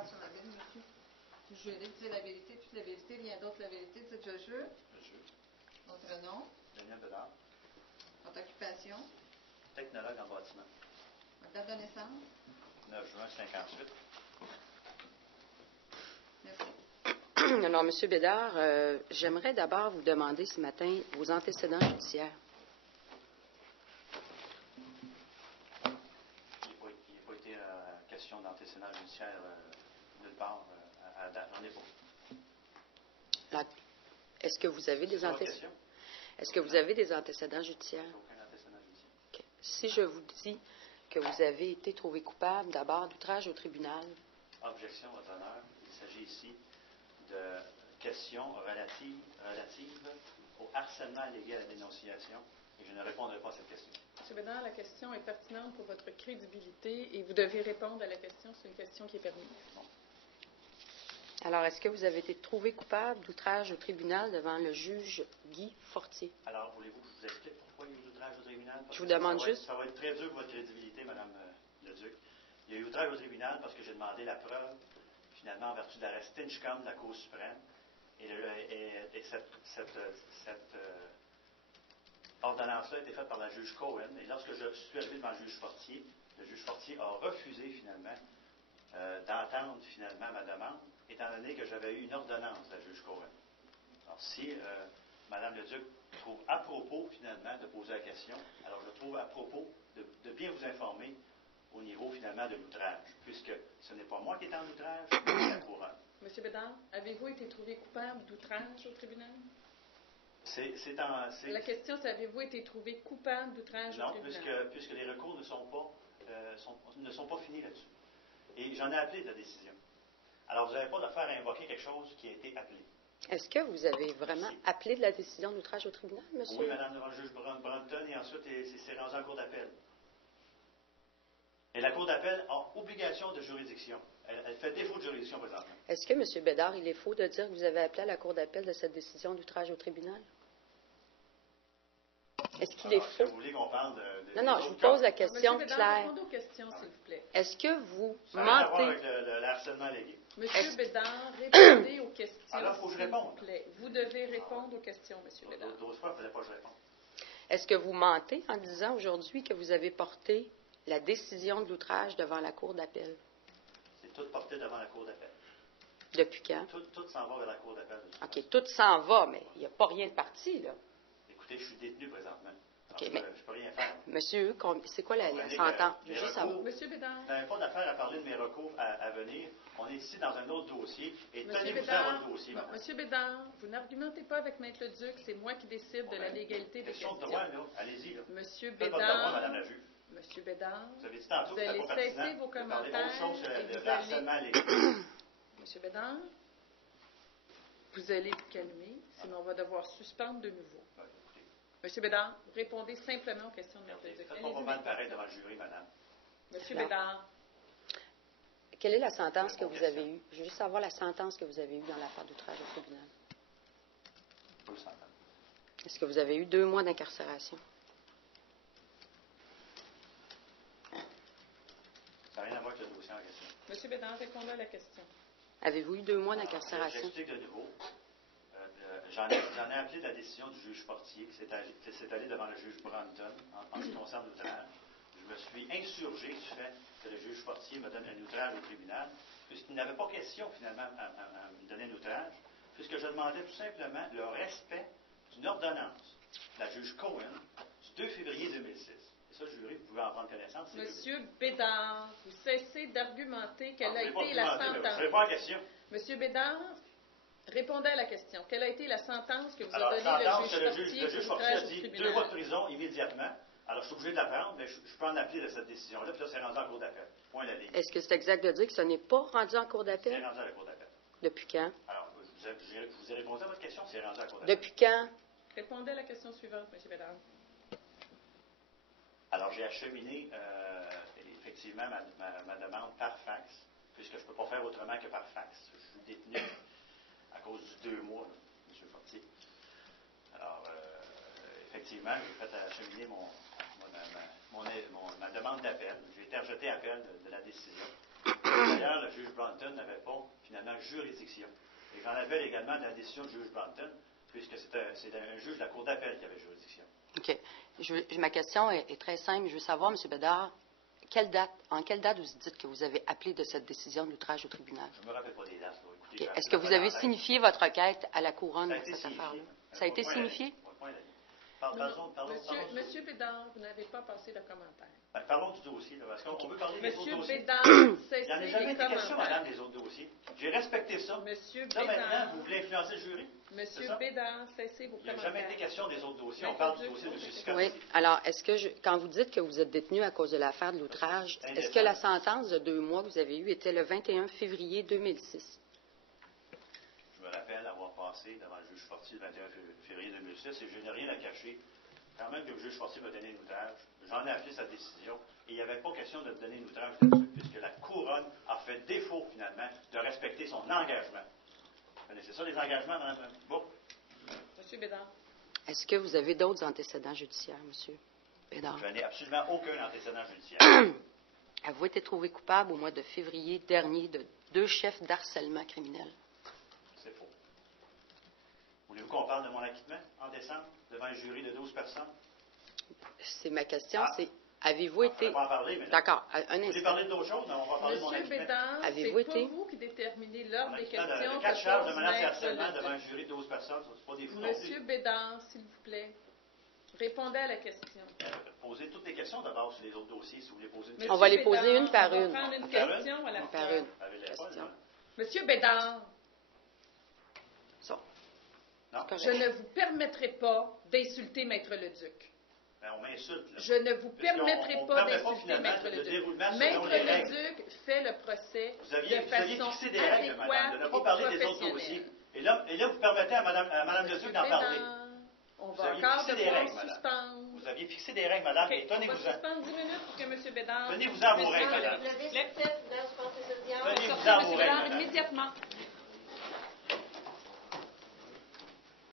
croire sur la Bible, monsieur. Tu jurais de dire la vérité, toute la vérité, rien d'autre la vérité. Dites je jure. Je jure. Votre nom. Daniel Bédard. Votre occupation. Technologue en bâtiment. Votre date de naissance. 9 juin 58. Merci. Alors, M. Bédard, j'aimerais d'abord vous demander ce matin vos antécédents judiciaires. Il n'a pas été question d'antécédents judiciaires nulle part à date. J'en ai pas. Là, est-ce que vous avez des C'est votre antécédents? question? Est-ce que vous avez des antécédents judiciaires? Aucun antécédent judiciaire. OK. Si je vous dis que vous avez été trouvé coupable d'abord d'outrage au tribunal, Objection, votre honneur. Il s'agit ici de questions relatives au harcèlement légué à la dénonciation et je ne répondrai pas à cette question. M. Bédard, la question est pertinente pour votre crédibilité et vous devez répondre à la question. C'est une question qui est permise. Bon. alors est-ce que vous avez été trouvé coupable d'outrage au tribunal devant le juge Guy Fortier? Alors, voulez-vous que je vous explique pourquoi il y a eu outrage au tribunal? Parce Je vous que demande juste... Ça va être très dur pour votre crédibilité, Mme Leduc. Il y a eu outrage au tribunal parce que j'ai demandé la preuve, finalement, en vertu de l'arrêt Stinchcombe de la Cour suprême. Et cette ordonnance-là a été faite par la juge Cohen. Et lorsque je suis arrivé devant le juge Fortier a refusé, finalement, d'entendre, finalement, ma demande, étant donné que j'avais eu une ordonnance de la juge Cohen. Alors, si Mme Leduc trouve à propos, finalement, de poser la question, alors je trouve à propos de bien vous informer au niveau, finalement, de l'outrage, puisque ce n'est pas moi qui est en outrage, c'est la couronne. M. Bédard, avez-vous été trouvé coupable d'outrage au tribunal? La question, c'est avez-vous été trouvé coupable d'outrage au tribunal? Non, puisque les recours ne sont pas finis là-dessus. Et j'en ai appelé de la décision. Alors, vous n'avez pas d'affaire à invoquer quelque chose qui a été appelé. Est-ce que vous avez vraiment appelé de la décision d'outrage au tribunal, monsieur? Oui, madame, devant le juge Brunton, et ensuite, c'est rendu en cour d'appel. Et la cour d'appel a obligation de juridiction. Elle fait défaut de juridiction présentement. Est-ce que, M. Bédard, il est faux de dire que vous avez appelé à la cour d'appel de cette décision d'outrage au tribunal? Est-ce qu'il est faux? Est-ce que vous voulez qu'on parle de Non, je vous pose la question Bédard, claire. répondez aux questions, s'il vous plaît. Est-ce que vous ça n'a rien à voir mentez? avec le harcèlement légué. M. Bédard, répondez aux questions, Alors, il faut que je s'il réponde. vous plaît. Vous devez répondre aux questions, M. Bédard. D'autres fois, il ne fallait pas que je réponde. Est-ce que vous mentez en disant aujourd'hui que vous avez porté la décision de l'outrage devant la cour d'appel? C'est tout porté devant la cour d'appel. Depuis quand? Tout s'en va vers la cour d'appel. OK, tout s'en va, mais il n'y a pas rien de parti, là. Écoutez, je suis détenu présentement. OK, Alors, mais... je ne peux rien faire. Monsieur, c'est quoi la sentence? Je veux juste savoir. M. Bédard. Vous n'avez pas d'affaire à parler de mes recours à venir. On est ici dans un autre dossier. Et M. tenez-vous à Bédard, votre dossier, madame. M. Bédard, vous n'argumentez pas avec Maître Leduc. C'est moi qui décide de la légalité des Question questions. de droit, là. Allez-y, là. M. Faites votre devoir, madame la Bédard, juge. M. Bédard, Vous avez dit tantôt vous que c'était allez pas pertinent cesser vos de parler commentaires autre chose que et le vous harcèlement allez... légué. M. Bédard, vous allez vous calmer, sinon on va devoir suspendre de nouveau. Écoutez, M. Bédard, répondez simplement aux questions de Maître Leduc. faites pas mal pareil devant le jury, madame. M. Bédard, Quelle est la sentence que vous avez eue? Je veux juste savoir la sentence que vous avez eue dans l'affaire d'outrage au tribunal. 200 ans. Est-ce que vous avez eu 2 mois d'incarcération? Ça n'a rien à voir avec le dossier en question. M. Bédard, répondez à la question. Avez-vous eu 2 mois d'incarcération? J'explique de nouveau. J'en ai appelé la décision du juge Fortier, qui s'est allé devant le juge Brunton en ce qui concerne l'outrage. Je me suis insurgé du fait que le juge Fortier me donne un outrage au tribunal, puisqu'il n'avait pas question, finalement, à me donner un outrage, puisque je demandais tout simplement le respect d'une ordonnance de la juge Cohen du 2 février 2006. Et ça, le jury, vous pouvez en prendre connaissance. Monsieur Bédard, vous cessez d'argumenter quelle a Vous été la ne sentence. savez pas la question. Monsieur Bédard, répondez à la question. Quelle a été la sentence que vous Alors, a donnée sentence que le le juge juge Fortier pour Fortier a l'outrage au dit 2 tribunal? mois de prison immédiatement. Alors, je suis obligé de la prendre, mais je peux en appeler de cette décision-là, puis là, c'est rendu en cour d'appel. Point la ligne. Est-ce que c'est exact de dire que ce n'est pas rendu en cour C'est d'appel? rendu à la cour d'appel. Depuis quand? Alors, je vous ai répondu à votre question, c'est rendu à la cour d'appel. Depuis quand? Répondez à la question suivante, M. Bédard. Alors, j'ai acheminé, effectivement, ma demande par fax, puisque je ne peux pas faire autrement que par fax. Je suis détenu à cause du 2 mois, là, M. Fortier. Alors, effectivement, j'ai fait acheminer ma demande d'appel. J'ai été rejeté appel de la décision. D'ailleurs, le juge Blanton n'avait pas, finalement, juridiction. Et j'en appelle également de la décision du juge Blanton, puisque c'est un juge de la Cour d'appel qui avait juridiction. OK. Ma question est très simple. Je veux savoir, M. Bédard, en quelle date vous dites que vous avez appelé de cette décision d'outrage au tribunal? Je ne me rappelle pas des dates. Écoutez, Okay. Est-ce que vous avez signifié votre requête à la couronne pour cette affaire-là? Ça a été signifié? Monsieur Bédard, vous n'avez pas passé le commentaire. Parlons du dossier. Est-ce qu'on peut parler des autres Monsieur dossiers? Bédard, Il n'y en cessez a jamais les été question, madame, commentaires. des autres dossiers. J'ai respecté ça. Monsieur Là, maintenant, Bédard, vous voulez influencer le jury? Monsieur ça? Bédard, cessez vos Il n'y a commentaires. jamais été question des autres dossiers. On parle du dossier de M. Scott. Oui. Alors, quand vous dites que vous êtes détenu à cause de l'affaire de l'outrage, est-ce que la sentence de 2 mois que vous avez eue était le 21 février 2006? Je me rappelle avoir passé devant le juge Fortier le 21 février 2006 et je n'ai rien à cacher. Quand même que le juge Fortier m'a donné un outrage, j'en ai appelé sa décision et il n'y avait pas question de me donner un outrage là-dessus, puisque la couronne a fait défaut, finalement, de respecter son engagement. Vous connaissez ça, les engagements, Mme Bourque? Monsieur Bédard. Est-ce que vous avez d'autres antécédents judiciaires, M. Bédard? Je n'ai absolument aucun antécédent judiciaire. Avez-vous été trouvé coupable au mois de février dernier de 2 chefs d'harcèlement criminel? C'est faux. Voulez-vous qu'on parle de mon acquittement en décembre devant un jury de 12 personnes? C'est ma question, c'est avez-vous été... On ne va pas en parler, mais... D'accord, un Vous voulez instant. parler d'autres choses? Non, on va parler de mon Monsieur acquittement. Bédard, Avez-vous c'est pas été- vous qui déterminez l'ordre des questions De que 4 charges de pose menace et Maître harcèlement devant un Leduc. jury de 12 personnes, ce ne sont pas des fous non plus. Monsieur Bédard, s'il vous plaît, répondez à la question. Posez toutes les questions d'abord sur les autres dossiers, si vous voulez poser une Monsieur On va les Bédard, poser une par une. On va prendre une Par une? question à la Une par fois. une. Avez-les pas, Question. là? Monsieur Bédard, Ça. Non? Correct. je ne vous permettrai pas d'insulter Maître Leduc. Ben, on m'insulte, là. Je ne vous Puisqu'on- permettrai on pas permet pas, d'insulter finalement, Maître le Leduc. déroulement selon Maître les règles. Leduc fait le procès Vous aviez de façon fixé des règles, madame, de adéquate ne et pas parler des autres dossiers. professionnelle. Et là, vous permettez à Mme Leduc d'en parler. On Vous va aviez encore fixé des devoir règles, madame. suspendre. Vous aviez fixé des règles, madame, OK, et on va tenez-vous-en. suspendre 10 minutes pour que M. Bédard... Tenez-vous en vos puisse règles, prendre madame. le- Levez cette tête, vous supporter cette diable. Tenez-vous Sortez, en M. vos Bédard, règles, madame. immédiatement.